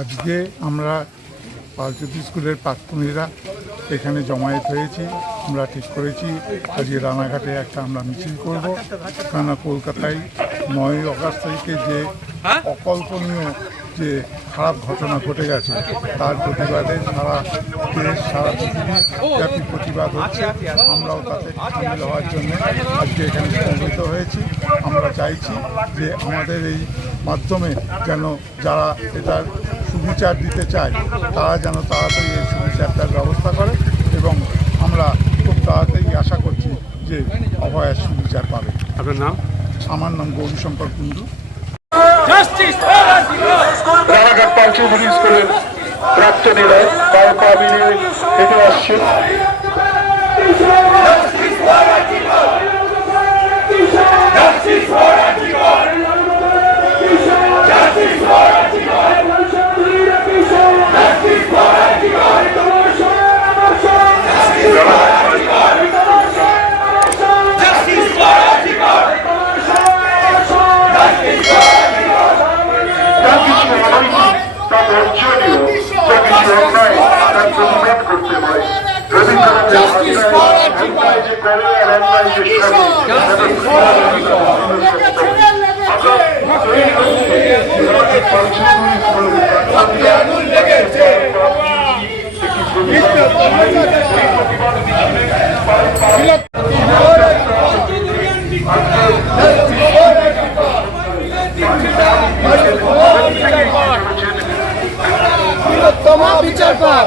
আজকে আমরা পালচুতি স্কুলের প্রাক্তনীরা এখানে জমায়েত হয়েছি। আমরা ঠিক করেছি। আজকে রানাঘাটে একটা আমরা মিছিল করব। কেননা কলকাতায় নয় আগস্ট থেকে যে অকল্পনীয় যে খারাপ ঘটনা ঘটে গেছে, তার প্রতিবাদে সারা দেশ, সারা পৃথিবী প্রতিবাদ হচ্ছে। আমরাও তাতে সামিল হওয়ার জন্য আজকে এখানে সমবেত হয়েছি। আমরা চাইছি যে আমাদের এই মাধ্যমে যেন যারা এটার সুবিচার দিতে চাই তারা যেন তাড়াতাড়ি এই সুবিচারটার ব্যবস্থা করে এবং আমরা খুব তাড়াতাড়ি আশা করছি যে অভয়ের সুবিচার পাবে। আপনার নাম? আমার নাম গৌরীশঙ্কর কুণ্ডু। রানাঘাট পাঞ্চমণি স্কুলের প্রাক্তনীরা পায়ে পা মিলিয়ে হেঁটে আসছে যা কিছু অনৈতিক তা বর্জনীয় যা কিছু অন্যায় তার প্রতিবাদ করতে হয় রবীন্দ্রনাথের অন্যায় অন্যায় যে করে আর অন্যায় যে সরে তাদের আমরা এই লক্ষ্যে আমাদের পঞ্চমী স্কুলের প্রাক্তনীরা একটি প্রতিবাদ এই প্রতিবাদ মিছিলে পায়ে পা তোমা বিচার পাক